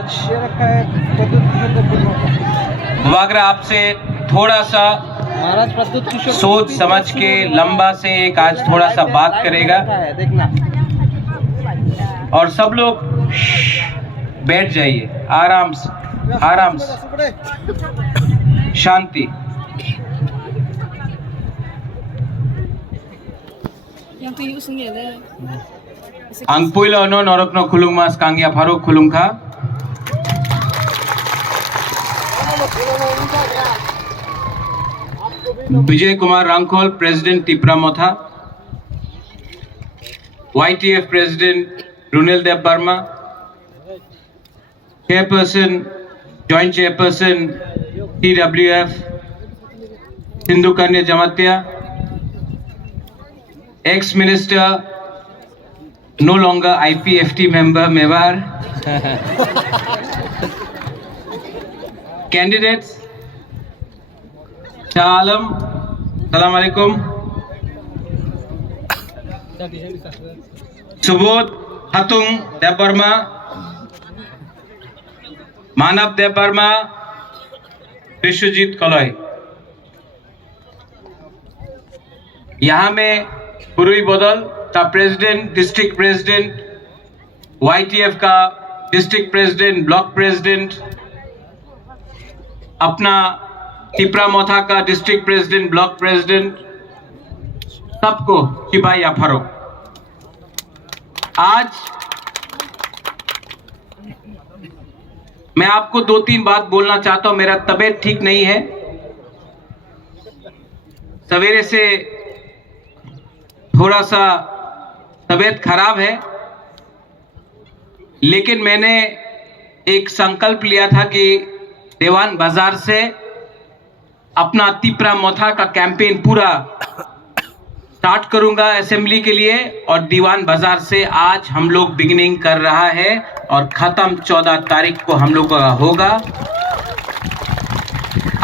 आज वागरा आपसे थोड़ा सा सोच समझ के लंबा से एक आज थोड़ा सा बात करेगा और सब लोग बैठ जाइए आराम से शांति। Ang puila no norok no kulung mas kangya Faruk kulung kha. Vijay Kumar Rangkhol, President Tipra Motha. YTF President Runil Dev Barma. Chairperson, Joint Chairperson TWF Sindhu Kanya Jamatia. Ex-Minister, no longer IPFT member, Mewar. Candidates, Shah Alam, Salam Alaikum. Subodh Hatung Dev Barma, Manav Dev Barma, Vishwajit Kaloi. यहाँ में पुरुई बदल का president, district president, YTF का district president, block president, अपना टिपरा मोथा का district president, block president, सबको Shiba या furrow. आज मैं आपको 2-3 बात बोलना चाहता हूं। मेरा तबीयत ठीक नहीं है, सवेरे से थोड़ा सा तबीयत खराब है, लेकिन मैंने एक संकल्प लिया था कि देवान बाजार से अपना तिपरा मोथा का कैंपेन पूरा स्टार्ट करूंगा असेंबली के लिए, और दीवान बाजार से आज हम लोग बिगिनिंग कर रहा है और खत्म 14 तारीख को हम लोग का होगा।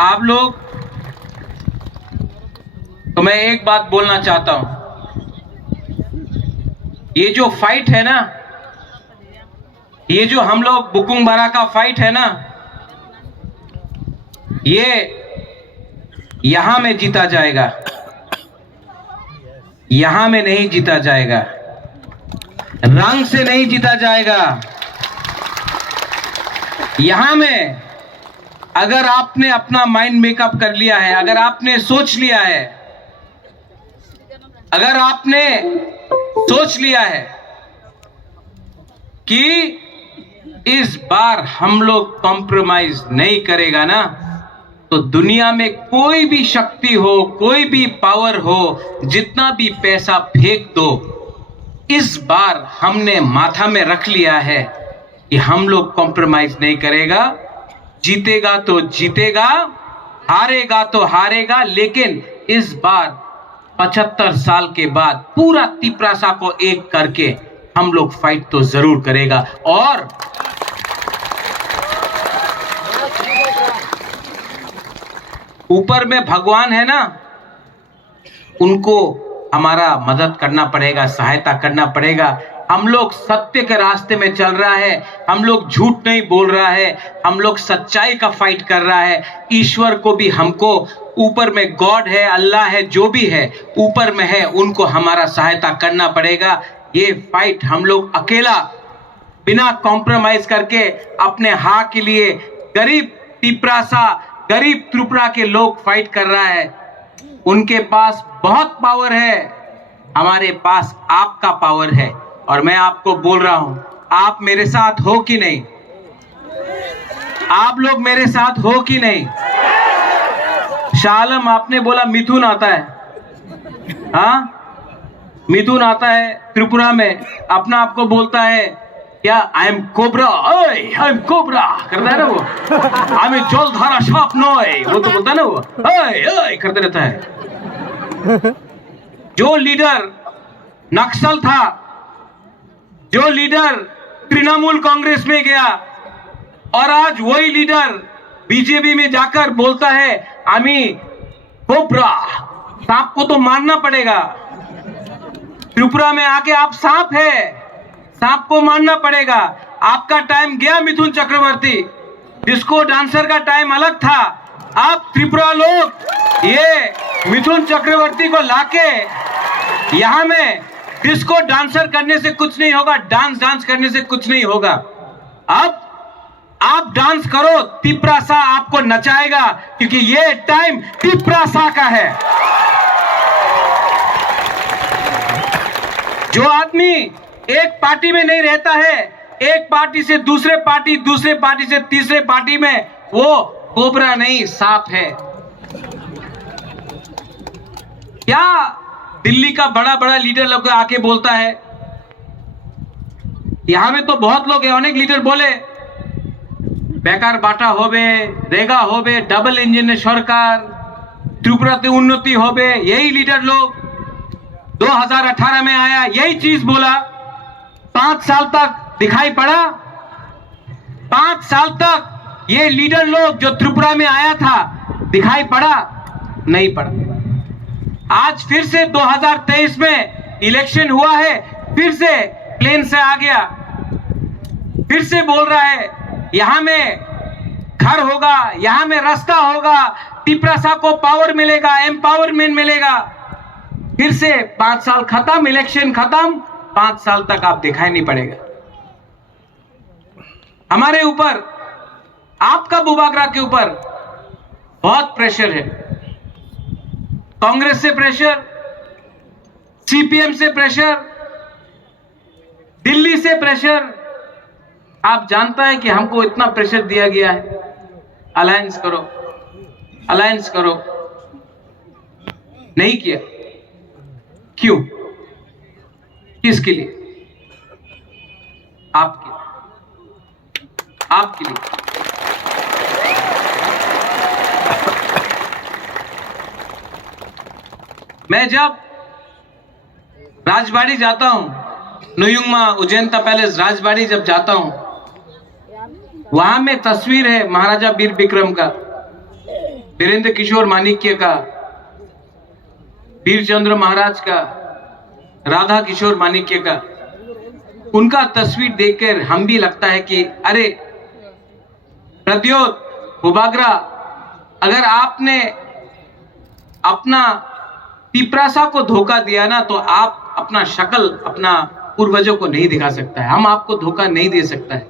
आप लोग तो मैं एक बात बोलना चाहता हूं, ये जो फाइट है ना, ये जो हम लोग बुकुंगबारा का फाइट है ना, ये यहां में जीता जाएगा, यहां में नहीं जीता जाएगा, रंग से नहीं जीता जाएगा। यहां में अगर आपने अपना माइंड मेकअप कर लिया है, अगर आपने सोच लिया है, अगर आपने सोच लिया है कि इस बार हम लोग कॉम्प्रोमाइज नहीं करेगा ना, तो दुनिया में कोई भी शक्ति हो, कोई भी पावर हो, जितना भी पैसा फेंक दो, इस बार हमने माथा में रख लिया है कि हम लोग कॉम्प्रोमाइज नहीं करेगा। जीतेगा तो जीतेगा, हारेगा तो हारेगा, लेकिन इस बार 75 साल के बाद पूरा तिपरासा को एक करके हम लोग फाइट तो जरूर करेगा। और ऊपर में भगवान है ना, उनको हमारा मदद करना पड़ेगा, सहायता करना पड़ेगा। हम लोग सत्य के रास्ते में चल रहा है, हम लोग झूठ नहीं बोल रहा है, हम लोग सच्चाई का फाइट कर रहा है। ईश्वर को भी हमको, ऊपर में गॉड है, अल्लाह है, जो भी है ऊपर में है, उनको हमारा सहायता करना पड़ेगा। ये फाइट हम लोग अकेला बिना कॉम्प्रोमाइज करके अपने हाँ के लिए गरीब तिपरासा, गरीब त्रिपुरा के लोग फाइट कर रहा है। उनके पास बहुत पावर है, हमारे पास आपका पावर है, और मैं आपको बोल रहा हूं, आप मेरे साथ हो कि नहीं? आप लोग मेरे साथ हो कि नहीं? शालम आपने बोला मिथुन आता है, हाँ मिथुन आता है त्रिपुरा में, अपना आपको बोलता है क्या, I am cobra, I am cobra करता है ना वो, आई एम जलधारा साप नोय, वो तो बोलता है ना वो, आई करते रहता है। जो लीडर नक्सल था, जो लीडर तृणमूल कांग्रेस में गया, और आज वही लीडर बीजेपी में जाकर बोलता है आमी कोबरा, सांप को तो मारना पड़ेगा। त्रिपुरा में आके आप सांप है, सांप को मारना पड़ेगा। आपका टाइम गया मिथुन चक्रवर्ती, डिस्को डांसर का टाइम अलग था। आप त्रिपुरा लोग ये मिथुन चक्रवर्ती को लाके यहां में डिस्को डांसर करने से कुछ नहीं होगा, डांस करने से कुछ नहीं होगा। अब आप डांस करो, तिप्रासा आपको नचाएगा, क्योंकि ये टाइम तिप्रासा का है। जो आदमी एक पार्टी में नहीं रहता है, एक पार्टी से दूसरे पार्टी, दूसरे पार्टी से तीसरे पार्टी में, वो कोबरा नहीं सांप है। क्या दिल्ली का बड़ा बड़ा लीडर लोग आके बोलता है, यहां में तो बहुत लोग हैं, अनेक लीडर बोले बेकार बाटा होबे, रेगा होबे, डबल इंजन सरकार, त्रिपुराते उन्नति होबे। यही लीडर लोग 2018 में आया, यही चीज बोला, 5 साल तक दिखाई पड़ा? 5 साल तक ये लीडर लोग जो त्रिपुरा में आया था दिखाई पड़ा? नहीं पड़ा। आज फिर से 2023 में इलेक्शन हुआ है, फिर से प्लेन से आ गया, फिर से बोल रहा है यहां में घर होगा, यहां में रास्ता होगा, तिप्रासा को पावर मिलेगा, एम्पावरमेंट मिलेगा। फिर से 5 साल खत्म, इलेक्शन खत्म, 5 साल तक आप दिखाई नहीं पड़ेगा। हमारे ऊपर, आपका बुबागरा के ऊपर बहुत प्रेशर है। कांग्रेस से प्रेशर, सीपीएम से प्रेशर, दिल्ली से प्रेशर। आप जानता है कि हमको इतना प्रेशर दिया गया है, अलायंस करो, अलायंस करो, नहीं किया। क्यों? किसके लिए? आपके लिए। मैं जब राजबाड़ी जाता हूं, नुयुंगमा उज्जैनता पैलेस राजबाड़ी जब जाता हूं, वहां में तस्वीर है महाराजा वीर विक्रम का, वीरेंद्र किशोर माणिक्य का, वीरचंद्र महाराज का, राधा किशोर माणिक्य का। उनका तस्वीर देखकर हम भी लगता है कि अरे प्रद्योत बुबागरा, अगर आपने अपना तिप्रासा को धोखा दिया ना, तो आप अपना शक्ल अपना पूर्वजों को नहीं दिखा सकता है, हम आपको धोखा नहीं दे सकता है।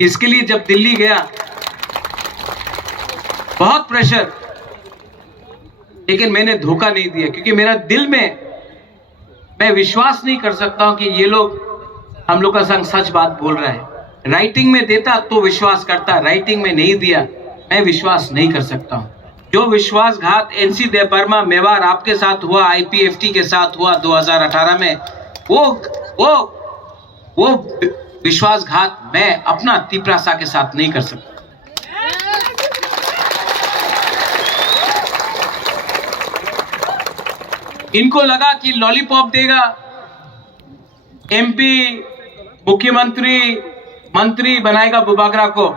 इसके लिए जब दिल्ली गया, बहुत प्रेशर, लेकिन मैंने धोखा नहीं दिया, क्योंकि मेरा दिल में, मैं विश्वास नहीं कर सकता हूं कि ये लोग हम लोग का संग सच बात बोल रहा है। राइटिंग में देता तो विश्वास करता, राइटिंग में नहीं दिया, मैं विश्वास नहीं कर सकता हूं। जो विश्वासघात एनसी देवबर्मा मेवाड़ आपके साथ हुआ, आईपीएफटी के साथ हुआ 2018 में, वो विश्वासघात मैं अपना तिप्रासा के साथ नहीं कर सकता। इनको लगा कि लॉलीपॉप देगा, एमपी, मुख्यमंत्री, मंत्री बनाएगा बुबागरा को।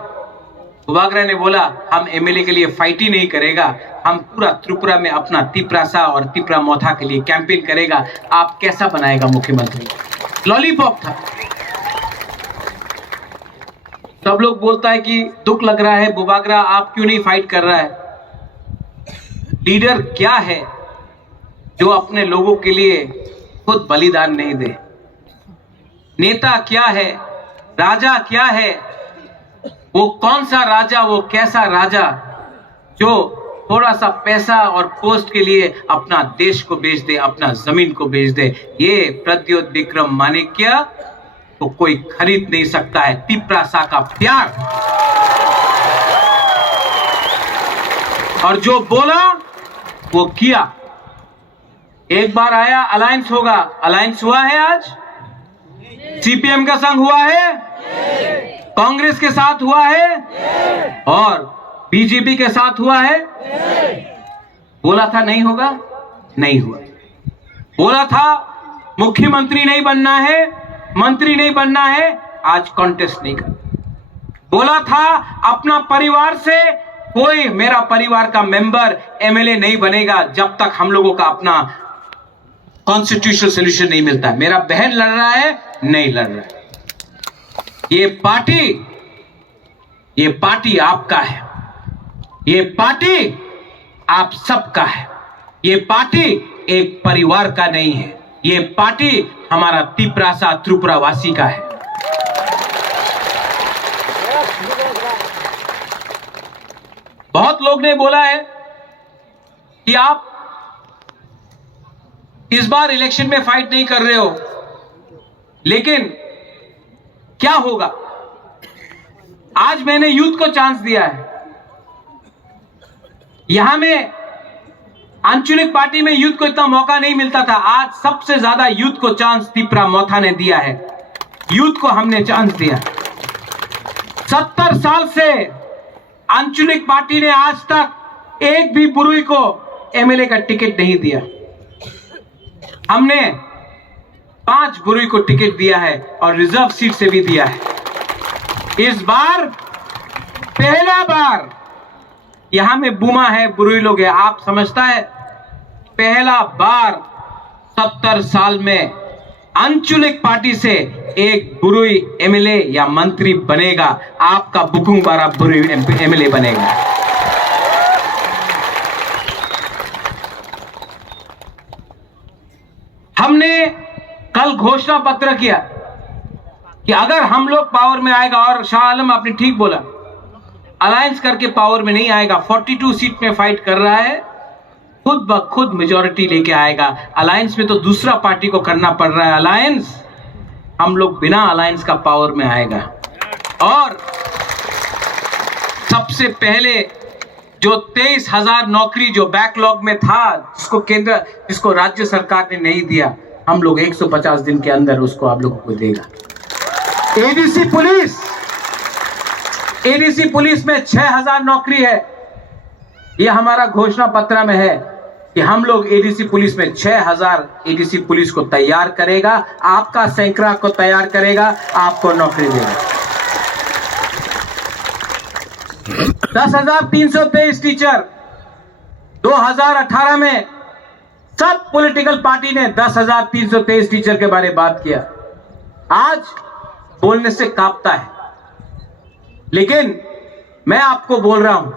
बुबागरा ने बोला हम एमएलए के लिए फाइट ही नहीं करेगा, हम पूरा त्रिपुरा में अपना तिप्रासा और तिप्रा मोथा के लिए कैंपेन करेगा। आप कैसा बनाएगा मुख्यमंत्री? लॉलीपॉप था। सब लोग बोलता है कि दुख लग रहा है बुबागरा, आप क्यों नहीं फाइट कर रहा है? लीडर क्या है जो अपने लोगों के लिए खुद बलिदान नहीं दे? नेता क्या है? राजा क्या है? वो कौन सा राजा, वो कैसा राजा जो थोड़ा सा पैसा और पोस्ट के लिए अपना देश को बेच दे, अपना जमीन को बेच दे? ये प्रद्योत विक्रम माणिक्य को कोई खरीद नहीं सकता है। तिप्रासा का प्यार, और जो बोला वो किया। एक बार आया अलायंस होगा, अलायंस हुआ है। आज सीपीएम का संग हुआ है, कांग्रेस के साथ हुआ है, और बीजेपी के साथ हुआ है। बोला था नहीं होगा, नहीं हुआ। बोला था मुख्यमंत्री नहीं बनना है, मंत्री नहीं बनना है, आज कॉन्टेस्ट नहीं कर। बोला था अपना परिवार से कोई मेरा परिवार का मेंबर एमएलए नहीं बनेगा जब तक हम लोगों का अपना कॉन्स्टिट्यूशनल सोल्यूशन नहीं मिलता। मेरा बहन लड़ रहा है, नहीं लड़ रहा है। ये पार्टी आपका है, ये पार्टी आप सबका है, ये पार्टी एक परिवार का नहीं है, ये पार्टी हमारा तिपरासा त्रिपुरावासी का है। बहुत लोग ने बोला है कि आप इस बार इलेक्शन में फाइट नहीं कर रहे हो, लेकिन क्या होगा? आज मैंने यूथ को चांस दिया है। यहां में आंचलिक पार्टी में यूथ को इतना मौका नहीं मिलता था, आज सबसे ज्यादा यूथ को चांस तिपरा मोथा ने दिया है। यूथ को हमने चांस दिया। 70 साल से आंचलिक पार्टी ने आज तक एक भी बुरुई को एमएलए का टिकट नहीं दिया। हमने 5 बुरुई को टिकट दिया है और रिजर्व सीट से भी दिया है। इस बार पहला बार यहां में बुमा है, बुरुई लोग है, आप समझता है पहला बार 70 साल में आंचलिक पार्टी से एक बुरुई एमएलए या मंत्री बनेगा। आपका बुकुंग बारा बुरुई एमएलए बनेगा। हमने कल घोषणा पत्र किया कि अगर हम लोग पावर में आएगा, और शाह आलम आपने ठीक बोला, अलायंस करके पावर में नहीं आएगा, 42 सीट में फाइट कर रहा है, खुद ब खुद मेजॉरिटी लेके आएगा। अलायंस में तो दूसरा पार्टी को करना पड़ रहा है अलायंस, हम लोग बिना अलायंस का पावर में आएगा। और सबसे पहले जो 23,000 नौकरी जो बैकलॉग में था, जिसको राज्य सरकार ने नहीं दिया, हम लोग 150 दिन के अंदर उसको आप लोगों को देगा। एडीसी पुलिस में 6,000 नौकरी है। यह हमारा घोषणा पत्र में है कि हम लोग एडीसी पुलिस में 6,000 एडीसी पुलिस को तैयार करेगा, आपका सैकड़ा को तैयार करेगा, आपको नौकरी देगा। 10,323 टीचर 2018 में सब पॉलिटिकल पार्टी ने 10,323 टीचर के बारे में बात किया। आज बोलने से कांपता है, लेकिन मैं आपको बोल रहा हूं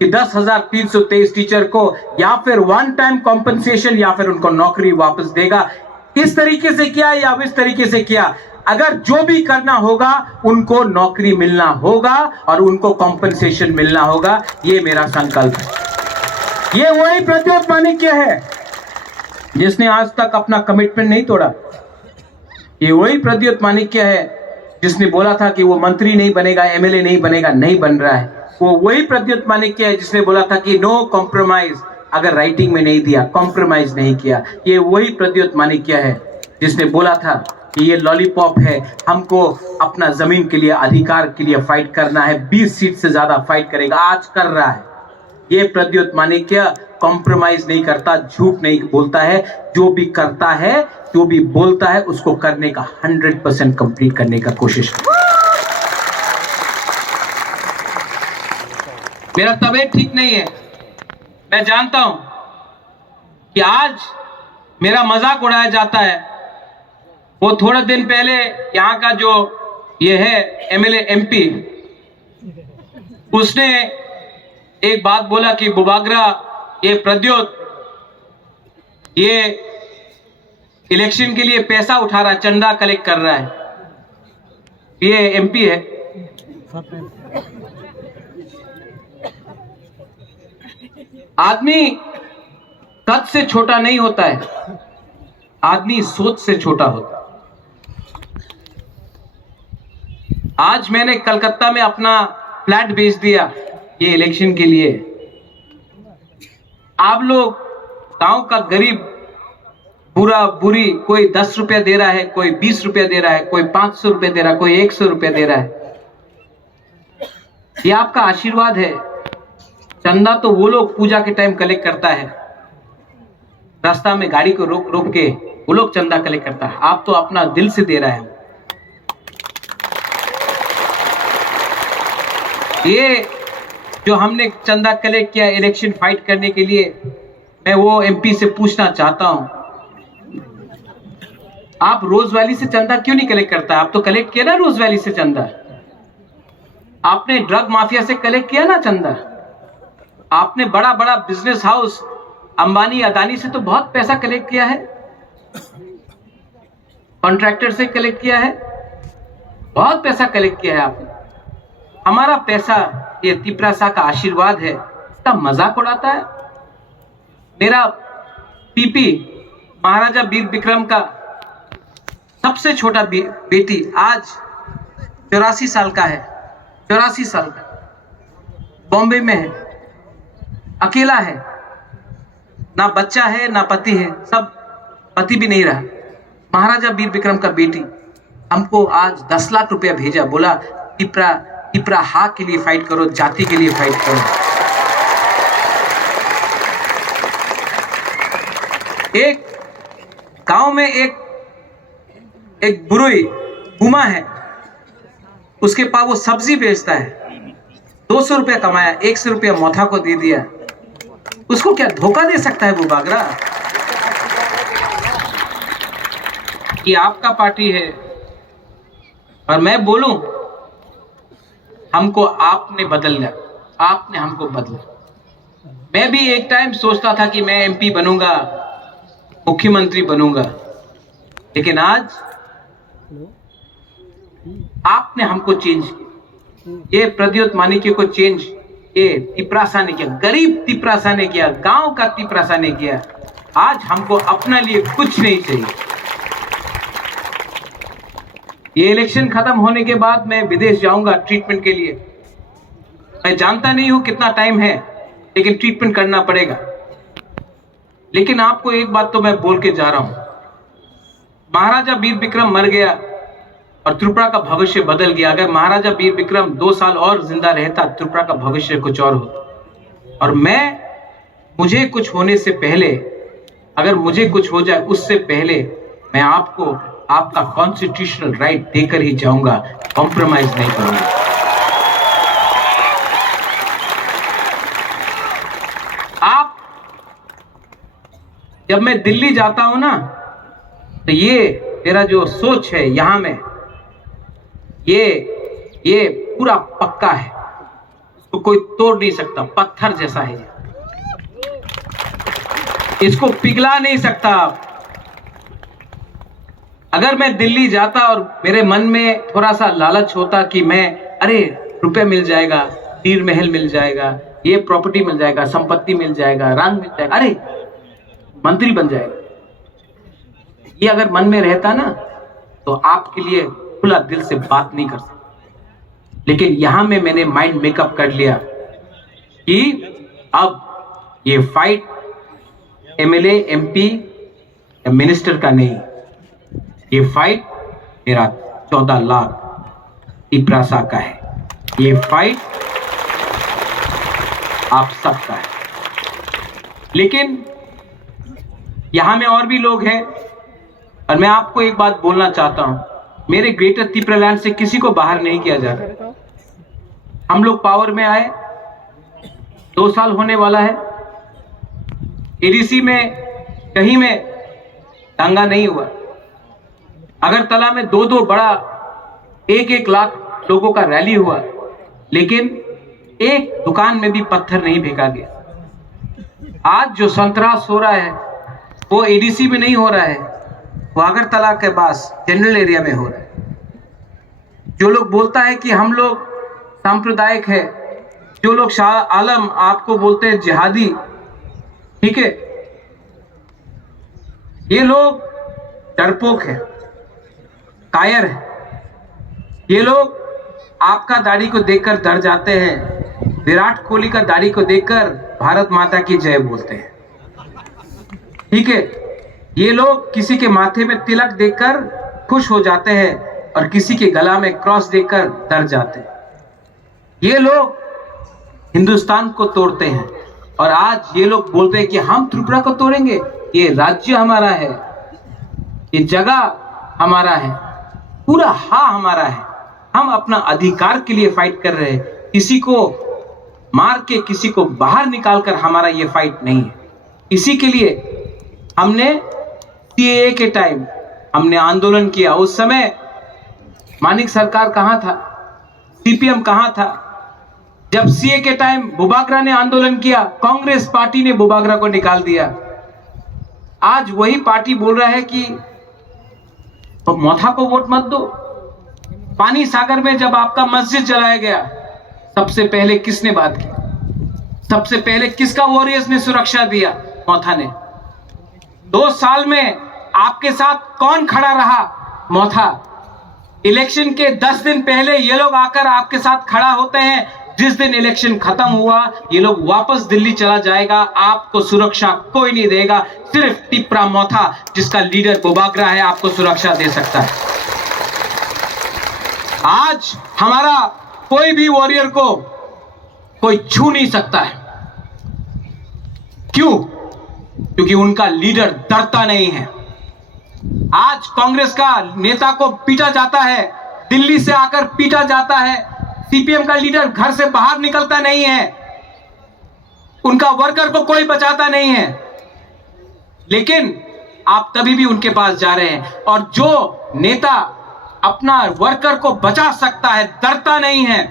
कि 10,323 टीचर को या फिर वन टाइम कॉम्पनसेशन या फिर उनको नौकरी वापस देगा। इस तरीके से किया या इस तरीके से किया, अगर जो भी करना होगा उनको नौकरी मिलना होगा और उनको कॉम्पनसेशन मिलना होगा। ये मेरा संकल्प है। ये वही प्रद्योत माणिक्य है जिसने आज तक अपना कमिटमेंट नहीं तोड़ा। ये वही प्रद्योत माणिक्य है जिसने बोला था कि वो मंत्री नहीं बनेगा, एमएलए नहीं बनेगा, नहीं बन रहा है। वो वही प्रद्योत माणिक्य है जिसने बोला था कि नो कॉम्प्रोमाइज, अगर राइटिंग में नहीं दिया, कॉम्प्रोमाइज नहीं किया। ये वही प्रद्योत माणिक्य है जिसने बोला था कि ये लॉलीपॉप है, हमको अपना जमीन के लिए, अधिकार के लिए फाइट करना है, 20 सीट से ज्यादा फाइट करेगा, आज कर रहा है। ये प्रद्योत माणिक्य कॉम्प्रोमाइज नहीं करता, झूठ नहीं बोलता है, जो भी करता है, जो भी बोलता है, उसको करने का 100% कंप्लीट करने का कोशिश करता है। मेरा तबीयत ठीक नहीं है, मैं जानता हूं कि आज मेरा मजाक उड़ाया जाता है। वो थोड़े दिन पहले यहाँ का जो ये है एमएलए एमपी, उसने एक बात बोला कि बुबागरा, ये प्रद्योत ये इलेक्शन के लिए पैसा उठा रहा है, चंदा कलेक्ट कर रहा है। ये एमपी है। आदमी कद से छोटा नहीं होता है, आदमी सोच से छोटा होता है। आज मैंने कलकत्ता में अपना फ्लैट बेच दिया ये इलेक्शन के लिए। आप लोग गांव का गरीब बुरा बुरी, कोई 10 रुपया दे रहा है, कोई 20 रुपया दे रहा है, कोई 500 रुपया दे रहा है, कोई 100 रुपया दे रहा है। ये आपका आशीर्वाद है। चंदा तो वो लोग पूजा के टाइम कलेक्ट करता है, रास्ता में गाड़ी को रोक रोक के वो लोग चंदा कलेक्ट करता है। आप तो अपना दिल से दे रहा है। ये जो हमने चंदा कलेक्ट किया इलेक्शन फाइट करने के लिए, मैं वो एमपी से पूछना चाहता हूं, आप रोज वैली से चंदा क्यों नहीं कलेक्ट करता? आप तो कलेक्ट किया ना रोज वैली से चंदा। आपने ड्रग माफिया से कलेक्ट किया ना चंदा। आपने बड़ा बड़ा बिजनेस हाउस अंबानी अदानी से तो बहुत पैसा कलेक्ट किया है, कॉन्ट्रैक्टर से कलेक्ट किया है, बहुत पैसा कलेक्ट किया है आपने। हमारा पैसा ये तिपरासा का आशीर्वाद है, इसका मजाक उड़ाता है। मेरा पीपी महाराजा वीर विक्रम का सबसे छोटा बेटी आज 84 साल का है, 84 साल का, बॉम्बे में है, अकेला है, ना बच्चा है ना पति है, सब पति भी नहीं रहा। महाराजा वीर विक्रम का बेटी हमको आज 10 लाख रुपया भेजा, बोला तिपरा हा के लिए फाइट करो, जाति के लिए फाइट करो। एक गांव में एक बुरुई बुमा है, उसके पास वो सब्जी बेचता है, 200 रुपया कमाया, 100 रुपया मोथा को दे दिया। उसको क्या धोखा दे सकता है वो बागरा? कि आपका पार्टी है और मैं बोलूं हमको आपने बदलना, आपने हमको बदला। मैं भी एक टाइम सोचता था कि मैं एमपी बनूंगा, मुख्यमंत्री बनूंगा, लेकिन आज आपने हमको चेंज किया। ये प्रद्योत माणिक्य को चेंज ये तिपरासा ने किया, गरीब तिपरासा ने किया, गांव का तिपरासा ने किया। आज हमको अपने लिए कुछ नहीं चाहिए। ये इलेक्शन खत्म होने के बाद मैं विदेश जाऊंगा ट्रीटमेंट के लिए। मैं जानता नहीं हूं कितना टाइम है, लेकिन ट्रीटमेंट करना पड़ेगा। लेकिन आपको एक बात तो मैं बोल के जा रहा हूं, महाराजा वीर विक्रम मर गया और त्रिपुरा का भविष्य बदल गया। अगर महाराजा वीर विक्रम 2 साल और जिंदा रहता, त्रिपुरा का भविष्य कुछ और होता। और मुझे कुछ होने से पहले, अगर मुझे कुछ हो जाए उससे पहले, मैं आपको आपका कॉन्स्टिट्यूशनल राइट देकर ही जाऊंगा, कॉम्प्रोमाइज नहीं करूंगा। आप जब मैं दिल्ली जाता हूं ना, तो ये मेरा जो सोच है यहां में, ये पूरा पक्का है, तो कोई तोड़ नहीं सकता, पत्थर जैसा है, इसको पिघला नहीं सकता आप। अगर मैं दिल्ली जाता और मेरे मन में थोड़ा सा लालच होता कि मैं, अरे रुपए मिल जाएगा, तीर महल मिल जाएगा, ये प्रॉपर्टी मिल जाएगा, संपत्ति मिल जाएगा, रंग मिल जाएगा, अरे मंत्री बन जाएगा, ये अगर मन में रहता ना, तो आपके लिए खुला दिल से बात नहीं कर सकता। लेकिन यहां में मैंने माइंड मेकअप कर लिया कि अब ये फाइट एमएलए, एमपी या मिनिस्टर का नहीं, ये फाइट मेरा 14 लाख तिपरासा का है। ये फाइट आप सबका है। लेकिन यहां में और भी लोग हैं, और मैं आपको एक बात बोलना चाहता हूं, मेरे ग्रेटर तिपरालैंड से किसी को बाहर नहीं किया जा रहा। हम लोग पावर में आए, 2 साल होने वाला है, एडीसी में कहीं में दंगा नहीं हुआ। अगरतला में 2 बड़ा 1-1 लाख लोगों का रैली हुआ, लेकिन एक दुकान में भी पत्थर नहीं फेंका गया। आज जो संतरास हो रहा है वो एडीसी में नहीं हो रहा है, वो अगरतला के पास जनरल एरिया में हो रहा है। जो लोग बोलता है कि हम लोग सांप्रदायिक है, जो लोग शाह आलम आपको बोलते हैं जिहादी, ठीक है, ये लोग डरपोक है, कायर है। ये लोग आपका दाढ़ी को देखकर डर जाते हैं, विराट कोहली का दाढ़ी को देखकर भारत माता की जय बोलते हैं, ठीक है। ये लोग किसी के माथे में तिलक देखकर खुश हो जाते हैं और किसी के गला में क्रॉस देखकर डर जाते हैं। ये लोग हिंदुस्तान को तोड़ते हैं, और आज ये लोग बोलते हैं कि हम त्रिपुरा को तोड़ेंगे। ये राज्य हमारा है, ये जगह हमारा है, पूरा हा हमारा है। हम अपना अधिकार के लिए फाइट कर रहे हैं, किसी को मार के किसी को बाहर निकालकर हमारा ये फाइट नहीं है। इसी के लिए हमने सीएए के टाइम हमने आंदोलन किया, उस समय मानिक सरकार कहां था, सीपीएम कहां था। जब सीए के टाइम बुबागरा ने आंदोलन किया, कांग्रेस पार्टी ने बुबागरा को निकाल दिया। आज वही पार्टी बोल रहा है कि तो मोथा को वोट मत दो। पानी सागर में जब आपका मस्जिद जलाया गया, सबसे पहले किसने बात की? सबसे पहले किसका वॉरियर्स ने सुरक्षा दिया? मोथा ने। 2 साल में आपके साथ कौन खड़ा रहा? मोथा। इलेक्शन के 10 दिन पहले ये लोग आकर आपके साथ खड़ा होते हैं। जिस दिन इलेक्शन खत्म हुआ, ये लोग वापस दिल्ली चला जाएगा, आपको सुरक्षा कोई नहीं देगा, सिर्फ टिपरा मोथा जिसका लीडर बुबागरा है आपको सुरक्षा दे सकता है। आज हमारा कोई भी वॉरियर को कोई छू नहीं सकता है। क्यों? क्योंकि उनका लीडर डरता नहीं है। आज कांग्रेस का नेता को पीटा जाता है, दिल्ली से आकर पीटा जाता है, सीपीएम का लीडर घर से बाहर निकलता नहीं है, उनका वर्कर को कोई बचाता नहीं है, लेकिन आप तभी भी उनके पास जा रहे हैं। और जो नेता अपना वर्कर को बचा सकता है, डरता नहीं है,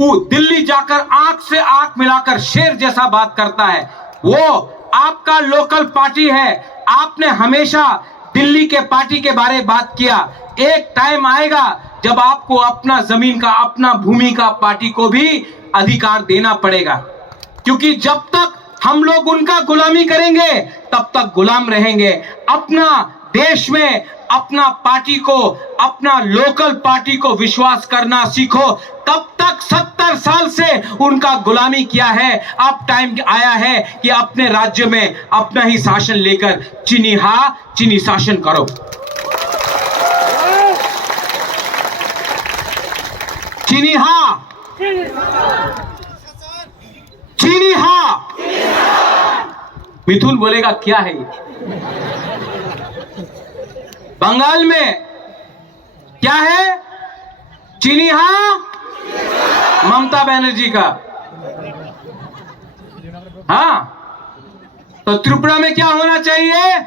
वो दिल्ली जाकर आंख से आंख मिलाकर शेर जैसा बात करता है, वो आपका लोकल पार्टी है। आपने हमेशा दिल्ली के पार्टी के बारे में बात किया। एक टाइम आएगा जब आपको अपना जमीन का, अपना भूमि का पार्टी को भी अधिकार देना पड़ेगा, क्योंकि जब तक हम लोग उनका गुलामी करेंगे तब तक गुलाम रहेंगे। अपना देश में अपना पार्टी को, अपना लोकल पार्टी को विश्वास करना सीखो। तब तक 70 साल से उनका गुलामी किया है। अब टाइम आया है कि अपने राज्य में अपना ही शासन लेकर चीनी शासन करो। चीनी हाँ। मिथुन बोलेगा क्या है ये? बंगाल में क्या है? चीनी हाँ, ममता बनर्जी का। हाँ, तो त्रिपुरा में क्या होना चाहिए?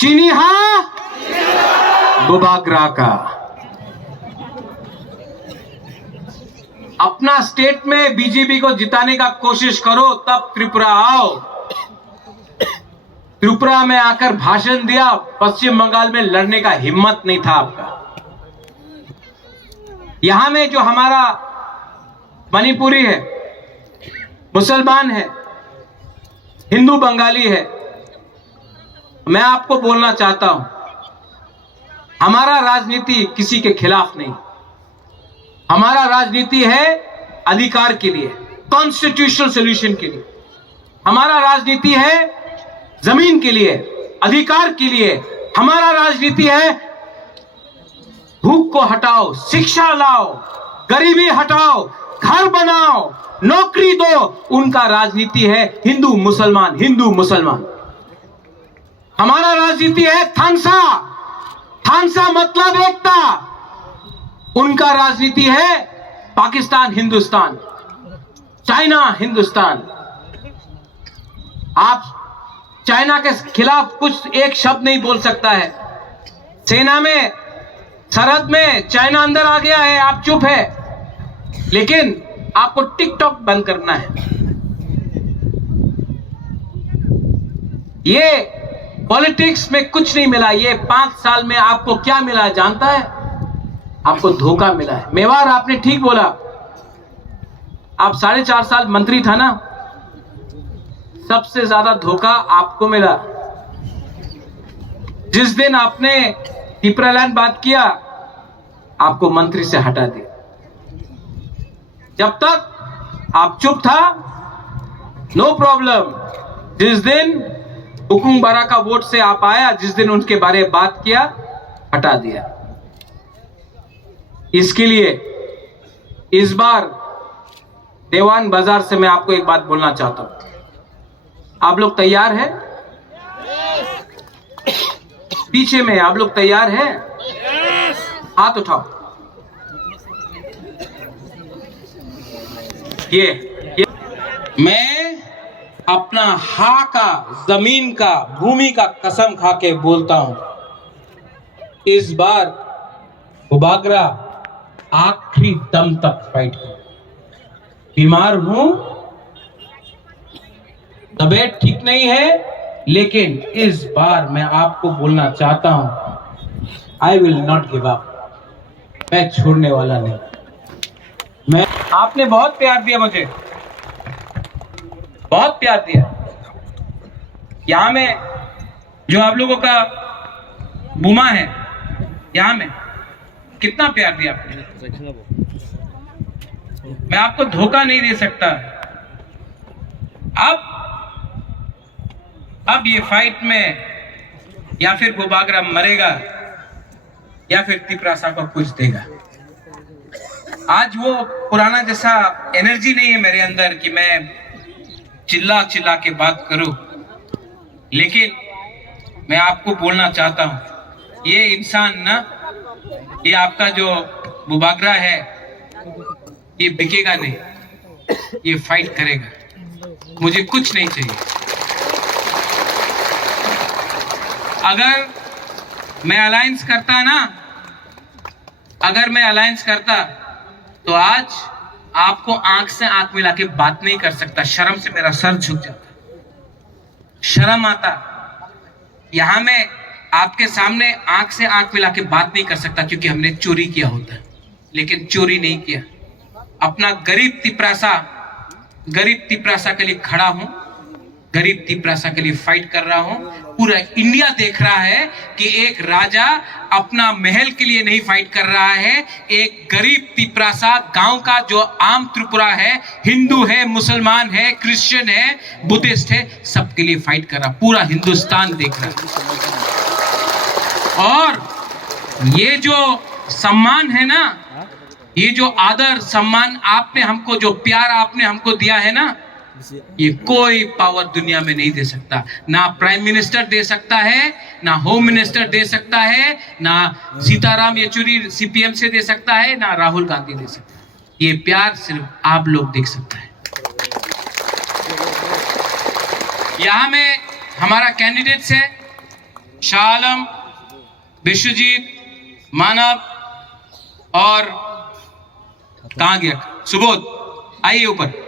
चीनी हाँ, बुबागरा का। अपना स्टेट में बीजेपी को जिताने का कोशिश करो, तब त्रिपुरा आओ। त्रिपुरा में आकर भाषण दिया, पश्चिम बंगाल में लड़ने का हिम्मत नहीं था आपका। यहां में जो हमारा मणिपुरी है, मुसलमान है, हिंदू बंगाली है, मैं आपको बोलना चाहता हूं, हमारा राजनीति किसी के खिलाफ नहीं। हमारा राजनीति है अधिकार के लिए, कॉन्स्टिट्यूशनल सॉल्यूशन के लिए। हमारा राजनीति है जमीन के लिए, अधिकार के लिए। हमारा राजनीति है भूख को हटाओ, शिक्षा लाओ, गरीबी हटाओ, घर बनाओ, नौकरी दो। उनका राजनीति है हिंदू मुसलमान, हिंदू मुसलमान। हमारा राजनीति है थानसा, थानसा मतलब एकता। उनका राजनीति है पाकिस्तान हिंदुस्तान, चाइना हिंदुस्तान। आप चाइना के खिलाफ कुछ एक शब्द नहीं बोल सकता है। सेना में, सरहद में चाइना अंदर आ गया है, आप चुप है, लेकिन आपको टिकटॉक बंद करना है। ये पॉलिटिक्स में कुछ नहीं मिला। ये 5 साल में आपको क्या मिला जानता है? आपको धोखा मिला है। मेवाड़ आपने ठीक बोला, आप 4.5 साल मंत्री था ना, सबसे ज्यादा धोखा आपको मिला। जिस दिन आपने टिपरालैंड बात किया, आपको मंत्री से हटा दिया। जब तक आप चुप था, नो प्रॉब्लम। जिस दिन हुकुम बारा का वोट से आप आया, जिस दिन उनके बारे में बात किया, हटा दिया। इसके लिए इस बार देवान बाजार से मैं आपको एक बात बोलना चाहता हूं। आप लोग तैयार हैं? पीछे में आप लोग तैयार हैं? हाथ उठाओ। ये मैं अपना हा का, जमीन का, भूमि का कसम खा के बोलता हूं, इस बार बुबागरा आखिरी दम तक फाइट करेगा। बीमार हूं, तबीयत ठीक नहीं है, लेकिन इस बार मैं आपको बोलना चाहता हूं, I will not give up. मैं छोड़ने वाला नहीं। आपने बहुत प्यार दिया मुझे, बहुत प्यार दिया। यहां में जो आप लोगों का बुमा है, यहां में कितना प्यार दिया आपने। मैं आपको धोखा नहीं दे सकता। अब ये फाइट में या फिर बुबागरा मरेगा या फिर तिपरासा को कुछ देगा। आज वो पुराना जैसा एनर्जी नहीं है मेरे अंदर कि मैं चिल्ला चिल्ला के बात करूं, लेकिन मैं आपको बोलना चाहता हूं, ये इंसान ना, ये आपका जो बुबागरा है, ये बिकेगा नहीं, ये फाइट करेगा। मुझे कुछ नहीं चाहिए। अगर मैं अलायंस करता ना, अगर मैं अलायंस करता तो आज आपको आंख से आंख मिला के बात नहीं कर सकता। शर्म से मेरा सर झुक जाता, शर्म आता। यहां मैं आपके सामने आंख से आंख मिला के बात नहीं कर सकता, क्योंकि हमने चोरी किया होता, लेकिन चोरी नहीं किया। अपना गरीब तिपरासा के लिए खड़ा हूं, गरीब तिपरासा के लिए फाइट कर रहा हूं। पूरा इंडिया देख रहा है कि एक राजा अपना महल के लिए नहीं फाइट कर रहा है, एक गरीब तिपरासा गांव का जो आम त्रिपुरा है, हिंदू है, मुसलमान है, क्रिश्चियन है, बुद्धिस्ट है, सबके लिए फाइट कर रहा। पूरा हिंदुस्तान देख रहा है। और ये जो सम्मान है ना, ये जो आदर सम्मान आपने हमको, जो प्यार आपने हमको दिया है ना, ये कोई पावर दुनिया में नहीं दे सकता। ना प्राइम मिनिस्टर दे सकता है, ना होम मिनिस्टर दे सकता है, ना सीताराम येचुरी सीपीएम से दे सकता है, ना राहुल गांधी दे सकता है। ये प्यार सिर्फ आप लोग देख सकता है। यहां में हमारा कैंडिडेट्स है शाह आलम, विश्वजीत, मानव और कहां गया सुबोध, आइए ऊपर।